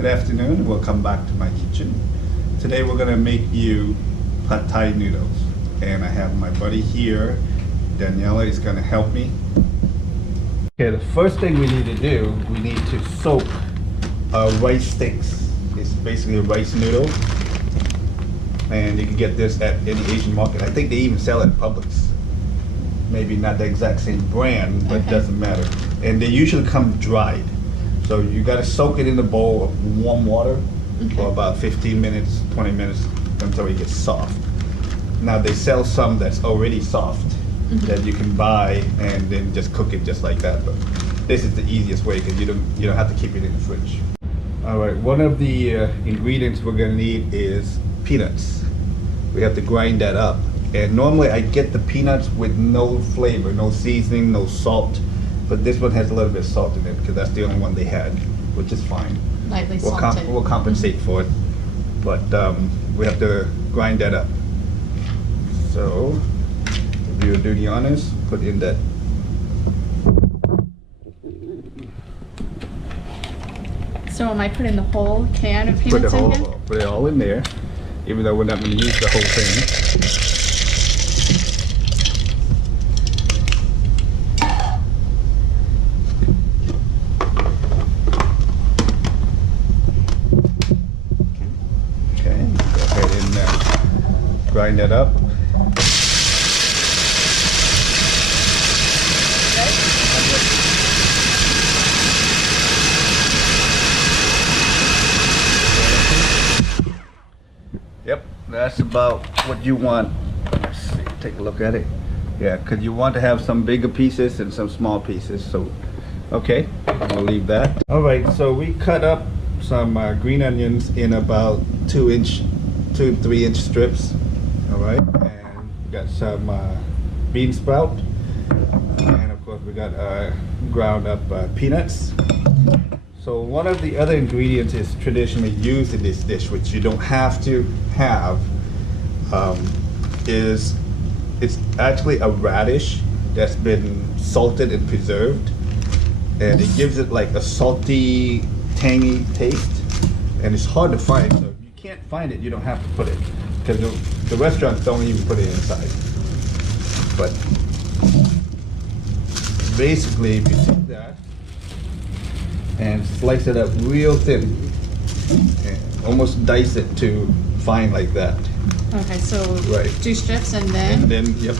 Good afternoon, welcome back to my kitchen. Today we're gonna make you pad thai noodles. And I have my buddy here, Daniela, is gonna help me. Okay, the first thing we need to do, we need to soak our rice sticks. It's basically a rice noodle. And you can get this at any Asian market. I think they even sell it at Publix. Maybe not the exact same brand, but it doesn't matter. And they usually come dried. So you gotta soak it in a bowl of warm water for about 15 minutes, 20 minutes until it gets soft. Now they sell some that's already soft that you can buy and then just cook it just like that. But this is the easiest way because you don't have to keep it in the fridge. All right, one of the ingredients we're gonna need is peanuts. We have to grind that up. And normally I get the peanuts with no flavor, no seasoning, no salt. But this one has a little bit of salt in it because that's the only one they had, which is fine. Lightly salted. We'll compensate for it, but we have to grind that up. So, if you do the honors, put in that. So am I putting the whole can of peanuts in here? Put it all in there, even though we're not going to use the whole thing. Grind that up. Yep, that's about what you want. Let's see, take a look at it. Yeah, because you want to have some bigger pieces and some small pieces. So, okay, we'll leave that. All right, so we cut up some green onions in about 2 to 3 inch strips. All right, and we got some bean sprout, and of course we got ground up peanuts. So one of the other ingredients is traditionally used in this dish, which you don't have to have, is it's actually a radish that's been salted and preserved, and it gives it like a salty, tangy taste, and it's hard to find. So if you can't find it, you don't have to put it. Because the restaurants don't even put it inside. But basically, if you take that and slice it up real thin, and almost dice it to fine like that. Okay, so 2 strips and then? And then, yep.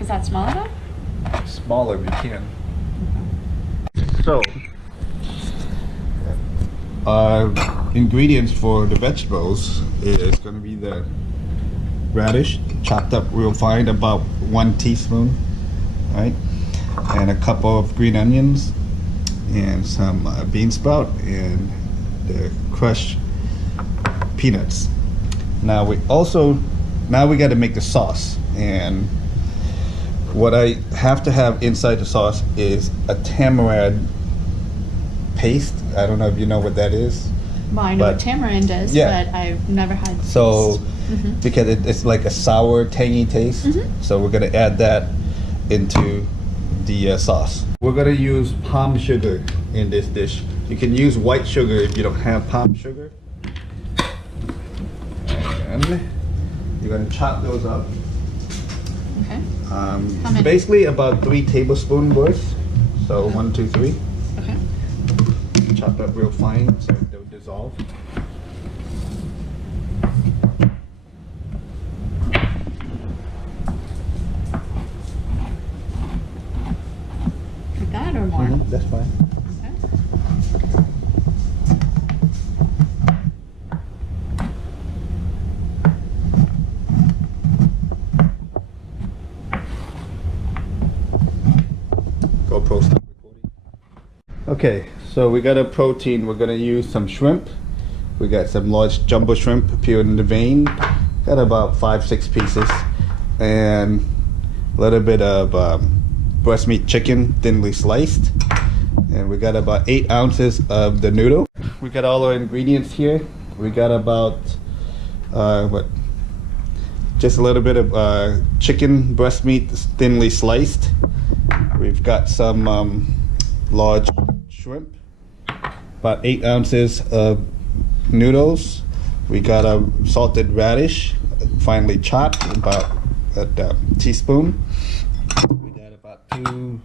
Is that small enough? Smaller if you can. So, ingredients for the vegetables is going to be the radish, chopped up real fine, about 1 teaspoon, right? And a couple of green onions, and some bean sprout, and the crushed peanuts. Now we got to make the sauce, and what I have to have inside the sauce is a tamarind paste. I don't know if you know what that is. Well, I know what tamarind is, but I've never had paste. So, because it's like a sour, tangy taste, so we're going to add that into the sauce. We're going to use palm sugar in this dish. You can use white sugar if you don't have palm sugar. And you're going to chop those up. Okay. Basically about 3 tablespoons worth. So 1, 2, 3. Okay. Chopped up real fine so they'll dissolve. Like that or more? That's fine. GoPro stop recording. Okay, so we got a protein. We're gonna use some shrimp. We got some large jumbo shrimp peeled in the vein. Got about 5-6 pieces, and a little bit of breast meat chicken, thinly sliced. And we got about 8 ounces of the noodle. We got all our ingredients here. We got about what? Just a little bit of chicken breast meat, thinly sliced. We've got some large shrimp, about 8 ounces of noodles. We got a salted radish, finely chopped, about a teaspoon. We got about 2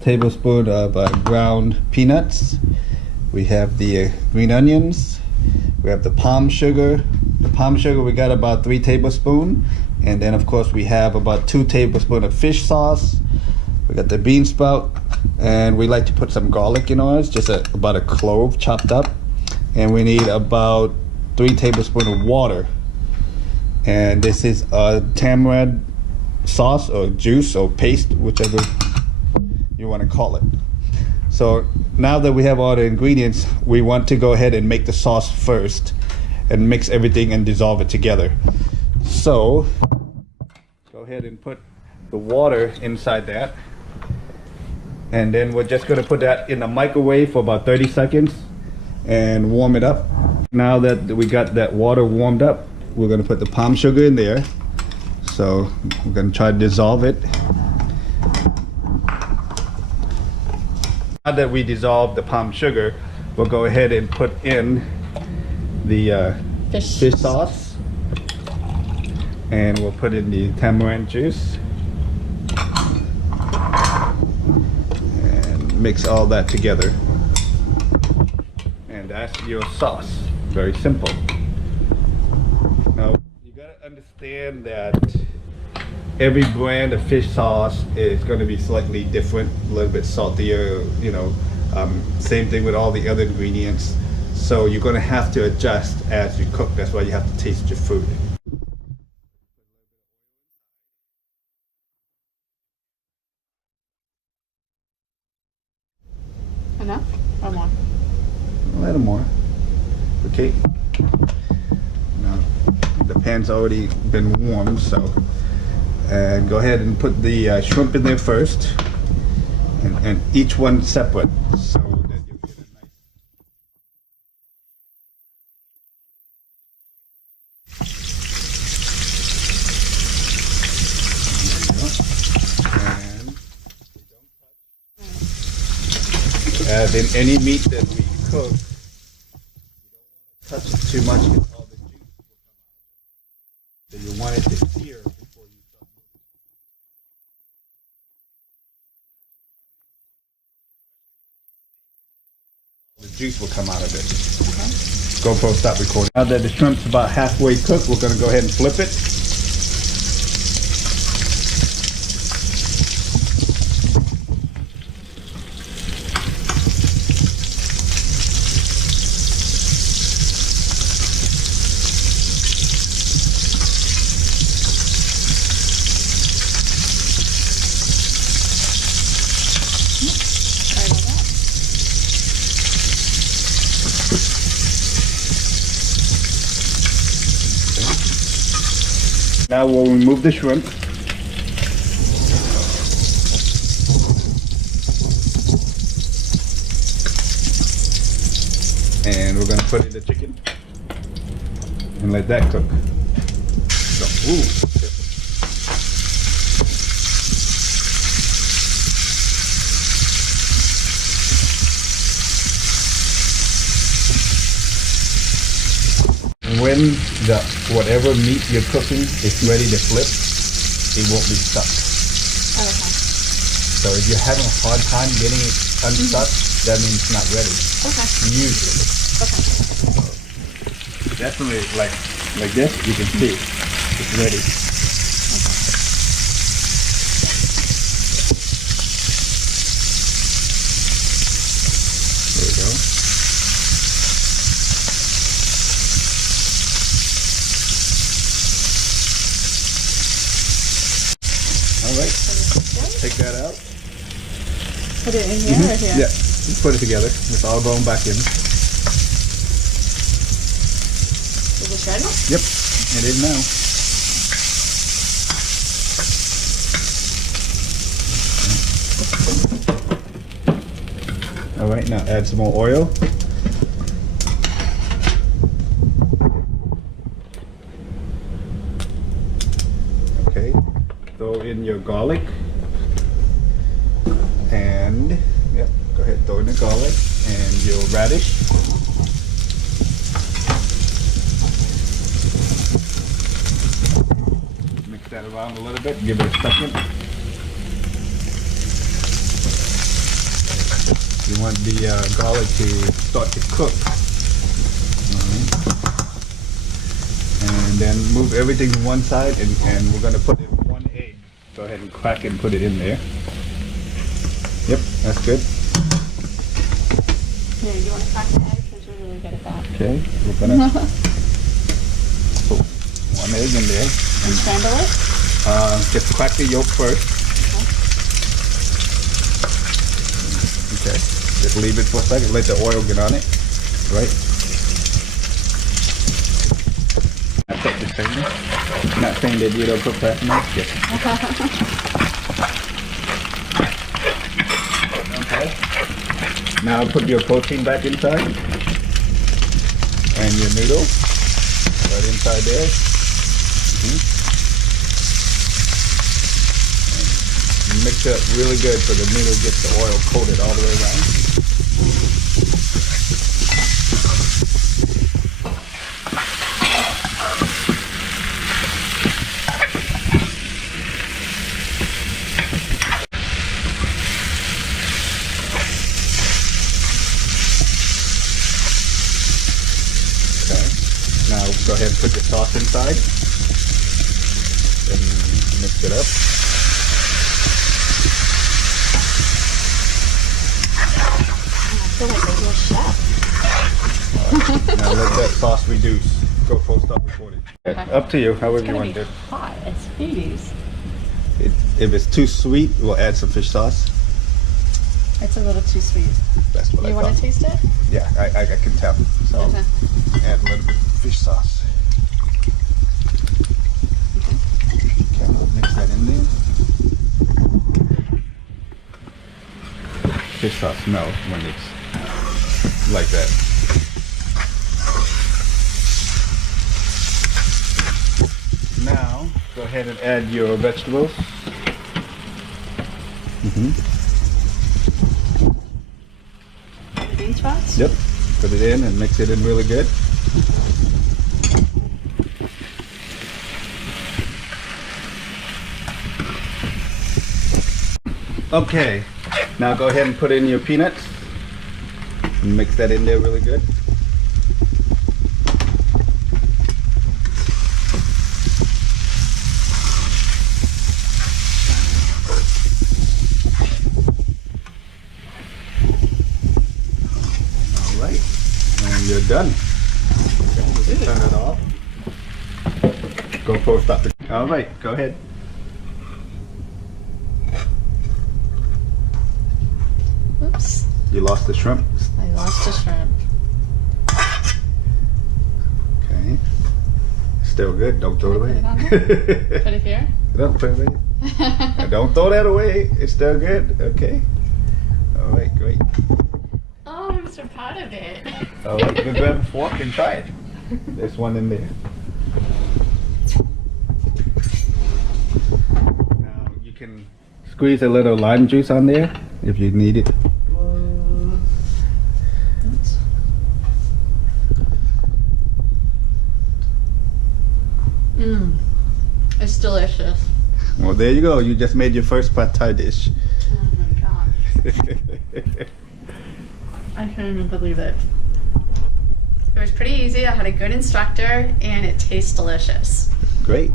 tablespoons of ground peanuts. We have the green onions. We have the palm sugar. The palm sugar we got about 3 tablespoons. And then of course we have about 2 tablespoons of fish sauce. We got the bean sprout. And we like to put some garlic in ours, just about a clove chopped up. And we need about 3 tablespoons of water. And this is a tamarind sauce or juice or paste, whichever you want to call it. So now that we have all the ingredients, we want to go ahead and make the sauce first and mix everything and dissolve it together. So go ahead and put the water inside that. And then we're just going to put that in the microwave for about 30 seconds and warm it up. Now that we got that water warmed up, we're going to put the palm sugar in there. So we're going to try to dissolve it. Now that we dissolve the palm sugar, we'll go ahead and put in the fish sauce. And we'll put in the tamarind juice. And mix all that together. And that's your sauce. Very simple. Now, you gotta understand that every brand of fish sauce is going to be slightly different, a little bit saltier, you know, same thing with all the other ingredients. So you're going to have to adjust as you cook. That's why you have to taste your food. Enough or more? A little more. Okay. Now, the pan's already been warmed, so go ahead and put the shrimp in there first, and each one separate, so that you get a nice. And as in any meat that we cook, you don't want to touch it too much because all the juice will come out. So you want it to sear before you start moving. The juice will come out of it. GoPro, stop recording. Now that the shrimp's about halfway cooked, we're going to go ahead and flip it. Now we'll remove the shrimp. And we're going to put in the chicken and let that cook. So, ooh. When whatever meat you're cooking is ready to flip, it won't be stuck. Okay. So if you're having a hard time getting it unstuck, that means it's not ready. Okay. Usually. Okay. Definitely like this, you can see it's ready. There we go. All right, take that out. Put it in here or here? Yeah, just put it together. It's all going back in. Is it ready? Yep, it is now. All right, now add some more oil. your garlic. And, yep, go ahead, throw in the garlic and your radish. Mix that around a little bit, give it a second. You want the garlic to start to cook. Alright. And then move everything to one side, and we're going to put in 1 egg. Go ahead and crack it and put it in there. Yep, that's good. Here, you want to crack the egg? Because you're really good at that. Okay, we're going to put 1 egg in there. And scramble it? Just crack the yolk first. Okay, just leave it for a second, let the oil get on it, right? Not saying that you don't cook fast enough. Yes. Okay. Now put your protein back inside. And your noodle. Right inside there. And mix it up really good so the noodle gets the oil coated all the way around. Now go ahead and put your sauce inside and mix it up. I feel like maybe a chef. Alright, now let that sauce reduce. Go full stop recording. Okay. Up to you, however It's you gonna want be to do hot as Hades. it. If it's too sweet, we'll add some fish sauce. It's a little too sweet. That's what You I want thought. to taste it? Yeah, I can tell. So Okay. add a little bit of fish sauce. Okay, mix that in there. Fish sauce melts when it's like that. Now, go ahead and add your vegetables. The bean sprouts? Yep. Put it in and mix it in really good. Okay. Now go ahead and put in your peanuts. And mix that in there really good. Alright. And you're done. Okay, we can turn it off. Go full stop. Alright, go ahead. Oops. You lost the shrimp. I lost a shrimp. Okay. Still good. Don't throw it away. Put it here? Don't throw it away. Don't throw that away. It's still good. Okay. All right. Great. Oh, I'm so proud of it. All right. You can grab a fork and try it. There's one in there. Now you can squeeze a little lime juice on there if you need it. Oops. It's delicious. Well, there you go. You just made your first pad thai dish. Oh my god. I can't even believe it. It was pretty easy. I had a good instructor and it tastes delicious. Great.